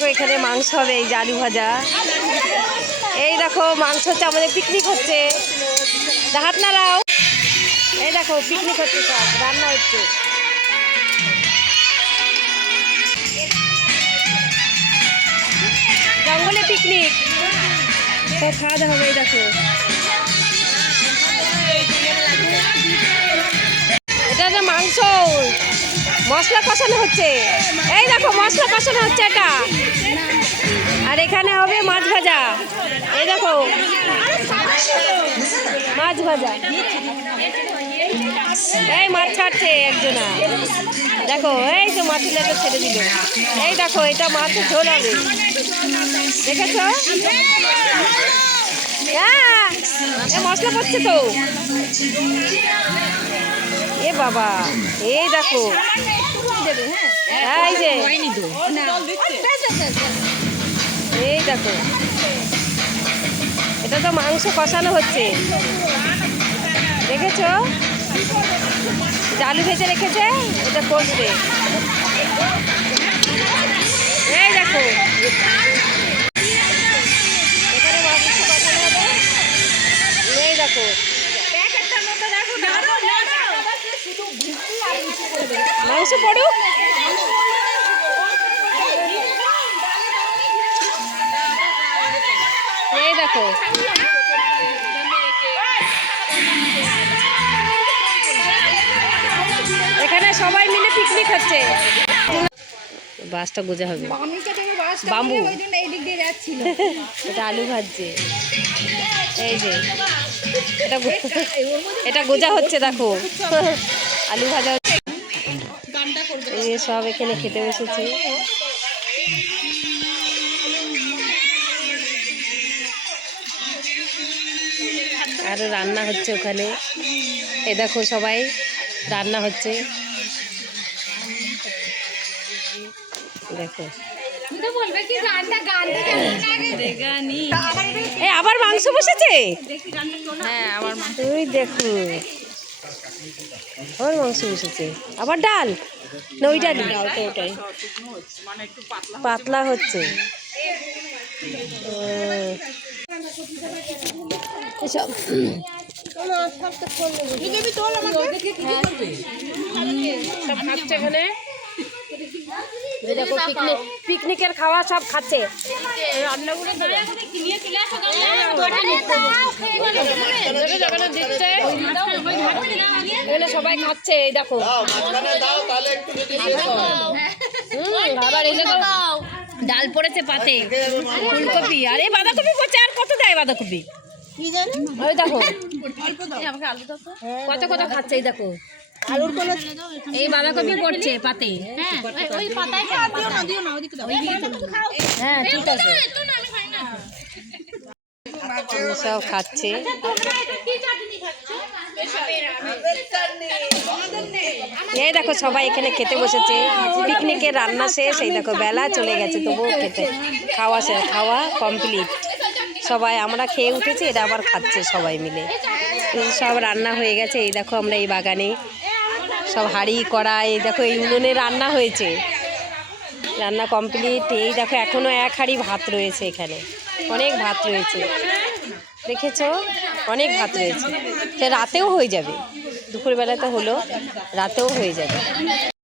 দেখো এখানে মাংস হবে, এই যে আলু ভাজা। এই দেখো মাংস হচ্ছে, আমাদের পিকনিক হচ্ছে। হাত নাড়াও। এই দেখো পিকনিক হচ্ছে, সব রান্না হচ্ছে। জঙ্গলে পিকনিক, সব খাওয়া দাওয়া হবে। এই দেখো এটা যে মাংস মশলা কষানো হচ্ছে। এই দেখো মশলা কষানো হচ্ছে এটা। আর এখানে হবে মাছ ভাজা। এই দেখো মাছ ভাজা। এই মাছ ছাড়ছে একজনা, দেখো এই তো মাছের লেগে ছেড়ে দিল। এই দেখো এটা মাছের ঝোল হবে, দেখেছ? হ্যাঁ মশলা পড়ছে তো। এ বাবা, এই দেখো এই যে এই দেখো এটা তো মাংস কষানো হচ্ছে, দেখেছো? আলু ভেজে রেখেছে, এটা কষবে। এই দেখো এখানে মাংস কষানো হবে। এই দেখো মাংস পড়ুক। এই দেখো এখানে সবাই মিলে পিকনিক হচ্ছে। বাসটা গোজা হবে, বাম্বু। এটা আলু ভাজছে, এই যে এটা গোজা হচ্ছে, দেখো আলু ভাজা হচ্ছে। এই সব এখানে খেতে বসেছে। আরো রান্না হচ্ছে ওখানে, এ দেখো সবাই রান্না হচ্ছে, দেখো। আবার মাংস বসেছে। ওই দেখো আবার মাংস বসেছে, আবার ডাল না, ওই ডাল ওটাই পাতলা হচ্ছে। এসব খাচ্ছে এখানে, দেখো পিকনিকের খাওয়া সব খাচ্ছে। এখানে সবাই খাচ্ছে, এই দেখো। ডাল পড়েছে পাতে, ফুলকপি আর এই বাঁধাকপি পড়ছে। আর কত দেয় বাঁধাকপি? ওই দেখো কত কত খাচ্ছে, এই দেখো এই বাঁধাকপি পড়ছে পাতে। হ্যাঁ ঠিক আছে, সব খাচ্ছে। এই দেখো সবাই এখানে খেতে বসেছে, পিকনিকের রান্না শেষ। এই দেখো বেলা চলে গেছে, তবুও খেতে খাওয়া শেষ, খাওয়া কমপ্লিট। সবাই আমরা খেয়ে উঠেছি, এটা আবার খাচ্ছে সবাই মিলে। সব রান্না হয়ে গেছে। এই দেখো আমরা এই বাগানে সব হাঁড়ি কড়াই, এই দেখো এই উনুনে রান্না হয়েছে, রান্না কমপ্লিট। এই দেখো এখনো এক হাঁড়ি ভাত রয়েছে, এখানে অনেক ভাত রয়েছে, দেখেছো? অনেক ভাত রয়েছে, সে রাতেও হয়ে যাবে। দুপুরবেলাতে হলো, রাতেও হয়ে যাবে।